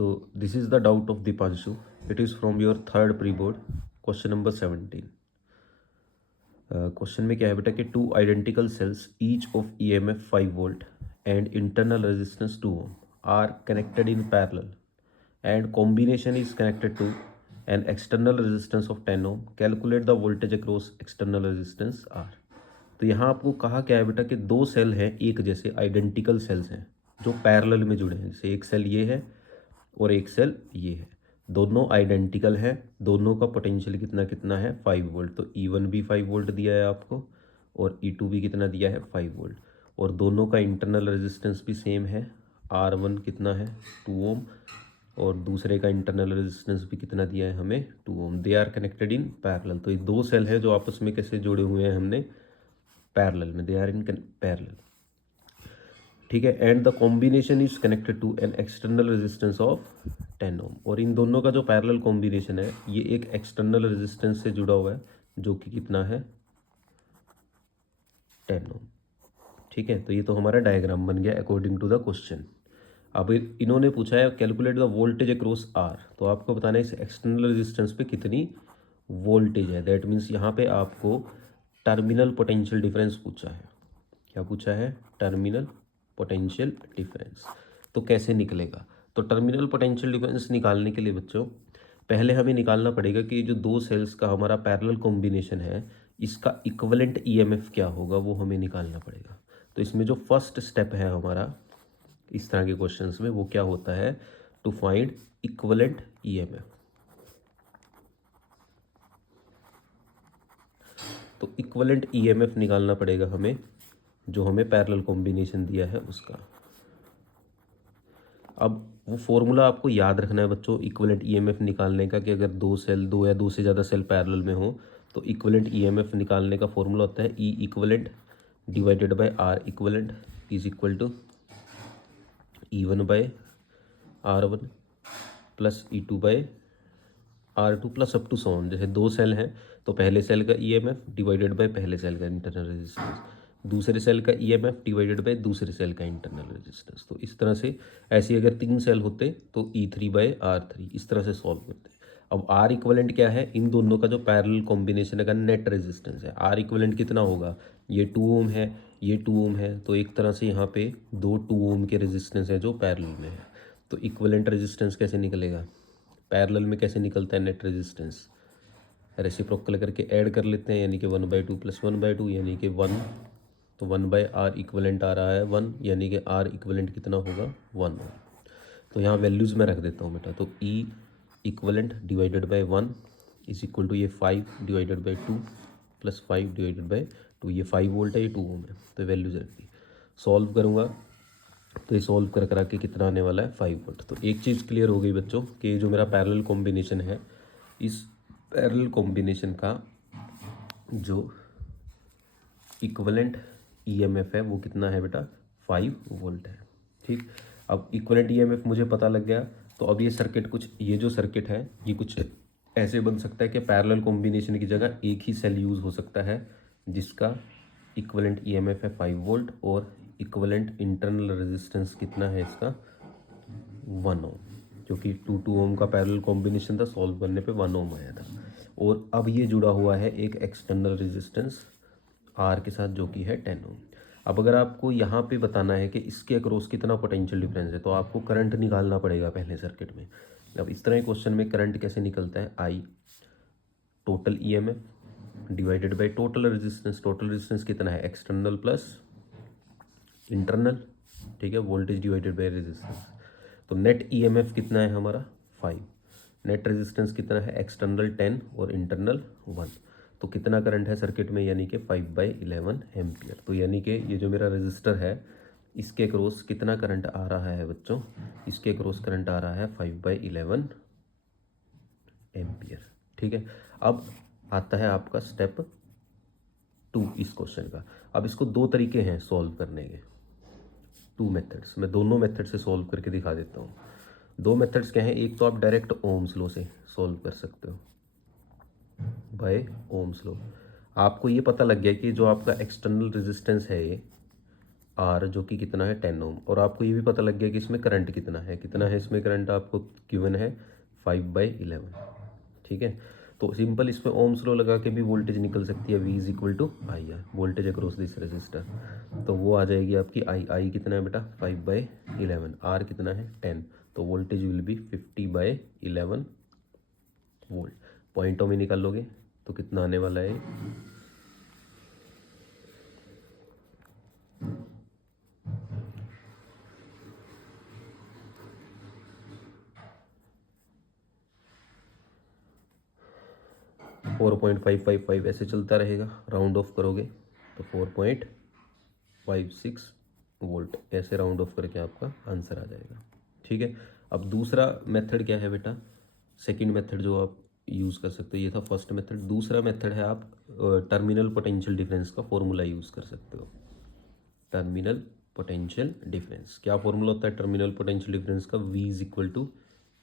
So this is the doubt of Dipanshu. It is from your third pre-board, question number 17. Question में क्या है बेटा कि two identical cells each of EMF 5 volt and internal resistance 2 ohm are connected in parallel and combination is connected to an external resistance of 10 ohm. Calculate the voltage across external resistance R. तो यहाँ आपको कहा क्या है बेटा कि दो cell हैं एक जैसे आइडेंटिकल सेल्स हैं जो पैरेलल में जुड़े हैं. जैसे एक सेल ये है और एक सेल ये है, दोनों आइडेंटिकल हैं, दोनों का पोटेंशियल कितना कितना है 5 वोल्ट. तो E1 भी 5 वोल्ट दिया है आपको और E2 भी कितना दिया है 5 वोल्ट. और दोनों का इंटरनल रेजिस्टेंस भी सेम है. R1 कितना है 2 ओम और दूसरे का इंटरनल रेजिस्टेंस भी कितना दिया है हमें 2 ohm. They are connected in parallel. तो ये दो सेल हैं जो आपस में कैसे जुड़े हुए हैं हमने पैरेलल में. They are in parallel. ठीक है. And the combination is connected to an external resistance of 10 ohm. और इन दोनों का जो पैरेलल कॉम्बिनेशन है ये एक एक्सटर्नल रेजिस्टेंस से जुड़ा हुआ है जो कि कितना है 10 ओम. ठीक है. तो ये तो हमारा डायग्राम बन गया अकॉर्डिंग टू द क्वेश्चन. अब इन्होंने पूछा है calculate the voltage across R. तो आपको बताना है इस एक्सटर्नल रेजिस्टेंस पे कितनी वोल्टेज है. दैट मीन्स यहाँ पे आपको टर्मिनल पोटेंशियल डिफरेंस पूछा है. क्या पूछा है? Terminal potential difference. तो कैसे निकलेगा? तो टर्मिनल पोटेंशियल डिफरेंस निकालने के लिए बच्चों पहले हमें निकालना पड़ेगा कि जो दो सेल्स का हमारा पैरेलल कॉम्बिनेशन है इसका इक्विवेलेंट EMF क्या होगा वो हमें निकालना पड़ेगा. तो इसमें जो फर्स्ट स्टेप है हमारा इस तरह के क्वेश्चंस में वो क्या होता है? To find equivalent EMF. तो इक्विवेलेंट EMF निकालना पड़ेगा हमें जो हमें पैरेलल कॉम्बिनेशन दिया है उसका. अब वो फॉर्मूला आपको याद रखना है बच्चों इक्विवेलेंट EMF निकालने का कि अगर दो या दो से ज़्यादा सेल पैरेलल में हो तो इक्विवेलेंट EMF निकालने का फॉर्मूला होता है E equivalent divided by R equivalent is equal to E1 by R1 plus E2 by R2 plus up to so on. जैसे दो सेल हैं तो पहले सेल का EMF डिवाइडेड बाय पहले सेल का इंटरनल रेजिस्टेंस, दूसरे सेल का EMF डिवाइडेड बाय दूसरे सेल का इंटरनल रेजिस्टेंस. तो इस तरह से ऐसे अगर तीन सेल होते तो E3 बाय R3 इस तरह से सॉल्व करते. अब R इक्विवेलेंट क्या है? इन दोनों का जो पैरेलल कॉम्बिनेशन का नेट रेजिस्टेंस है. R इक्विवेलेंट कितना होगा? ये 2 ओम है, ये 2 ओम है. तो एक तरह से यहाँ पे दो 2 ओम के रेजिस्टेंस है जो पैरेलल में है. तो इक्विवेलेंट रेजिस्टेंस कैसे निकलेगा? पैरेलल में कैसे निकलता है नेट रेजिस्टेंस? रेसिप्रोकल करके ऐड कर लेते हैं यानी कि 1/2 प्लस 1/2 यानी कि 1. तो 1/R इक्विवेलेंट आ रहा है 1 यानी कि R इक्विवेलेंट कितना होगा 1 ओम. तो यहाँ वैल्यूज़ मैं रख देता हूँ बेटा. तो E equivalent divided by 1 is equal to ये 5 divided by 2 plus 5 divided by 2. ये 5 वोल्ट है, ये 2 ओम है. तो वैल्यूज रख दी. सॉल्व करूँगा तो ये सॉल्व कर करा के कितना आने वाला है 5 वोल्ट. तो एक चीज़ क्लियर हो गई बच्चों कि जो मेरा पैरेलल कॉम्बिनेशन है इस पैरेलल कॉम्बिनेशन का जो इक्विवेलेंट EMF है वो कितना है बेटा 5 वोल्ट है. ठीक. अब इक्विवेलेंट EMF मुझे पता लग गया. तो अब ये सर्किट कुछ ये जो सर्किट है ये कुछ ऐसे बन सकता है कि पैरेलल कॉम्बिनेशन की जगह एक ही सेल यूज़ हो सकता है जिसका इक्विवेलेंट EMF है 5 वोल्ट और इक्विवेलेंट इंटरनल रेजिस्टेंस कितना है इसका 1 ओम. क्योंकि 2 ओम का पैरेलल कॉम्बिनेशन था, सॉल्व करने पे 1 ओम आया था. और अब ये जुड़ा हुआ है एक एक्सटर्नल रेजिस्टेंस R के साथ जो कि है 10 ओम. अब अगर आपको यहाँ पे बताना है कि इसके अक्रॉस कितना पोटेंशियल डिफरेंस है तो आपको करंट निकालना पड़ेगा पहले सर्किट में. अब इस तरह के क्वेश्चन में करंट कैसे निकलता है? I total EMF divided by total resistance. Total resistance कितना है? External plus internal. ठीक है. Voltage divided by resistance. तो नेट EMF कितना है हमारा 5. नेट रेजिस्टेंस कितना है? एक्सटर्नल 10 और इंटरनल 1. तो कितना करंट है सर्किट में? यानी कि 5/11 एम्पियर. तो यानी कि ये जो मेरा रजिस्टर है इसके अक्रॉस कितना करंट आ रहा है बच्चों? इसके अक्रॉस करंट आ रहा है 5/11 एम्पियर. ठीक है. अब आता है आपका स्टेप 2 इस क्वेश्चन का. अब इसको दो तरीके हैं सॉल्व करने के, 2 मेथड्स. मैं दोनों मेथड से सॉल्व करके दिखा देता हूँ. दो मेथड्स क्या हैं? एक तो आप डायरेक्ट ओम्स लॉ से सॉल्व कर सकते हो बाय ओम्स लॉ. आपको ये पता लग गया कि जो आपका एक्सटर्नल रेजिस्टेंस है ये आर जो कि कितना है 10 ओम। और आपको ये भी पता लग गया कि इसमें करंट कितना है इसमें करंट आपको गिवन है 5/11। ठीक है, तो सिंपल इसमें ओम्स लॉ लगा के भी वोल्टेज निकल सकती है, V is equal to I R, voltage across this resistor. तो वो आ जाएगी आपकी आई कितना है बेटा 5/11, आर कितना है 10, तो वोल्टेज विल बी 50/11 वोल्ट। पॉइंटों में निकाल लोगे तो कितना आने वाला है 4.555 ऐसे चलता रहेगा, राउंड ऑफ करोगे तो 4.56 वोल्ट ऐसे राउंड ऑफ करके आपका आंसर आ जाएगा। ठीक है, अब दूसरा मेथड क्या है बेटा, सेकंड मेथड जो आप यूज़ कर सकते हो, ये था फर्स्ट मेथड। दूसरा मेथड है आप टर्मिनल पोटेंशियल डिफरेंस का फॉर्मूला यूज़ कर सकते हो। टर्मिनल पोटेंशियल डिफरेंस क्या फॉर्मूला होता है टर्मिनल पोटेंशियल डिफरेंस का, V is equal to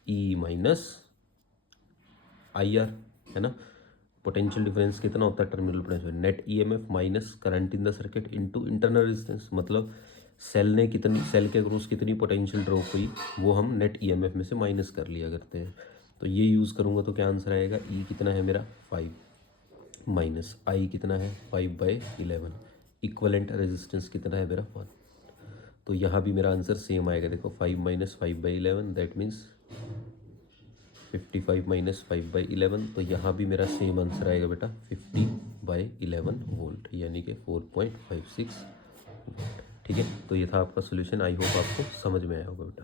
E minus I R, है ना। पोटेंशियल डिफरेंस कितना होता है terminal potential, net EMF minus current in the circuit into internal resistance. मतलब सेल के अक्रॉस कितनी पोटेंशियल ड्रॉप हुई वो हम नेट ईएमएफ में से माइनस कर लिया करते हैं। तो ये यूज़ करूँगा तो क्या आंसर आएगा, ई कितना है मेरा 5 माइनस आई कितना है 5/11, इक्वलेंट रेजिस्टेंस कितना है मेरा 1। तो यहाँ भी मेरा आंसर सेम आएगा, देखो 5 माइनस 5/11 दैट मीन्स 55 माइनस 5/11। तो यहाँ भी मेरा सेम आंसर आएगा बेटा 50/11 वोल्ट, यानी कि 4.56 वोल्ट। ठीक है, तो ये था आपका सोल्यूशन। आई होप आपको समझ में आया होगा बेटा।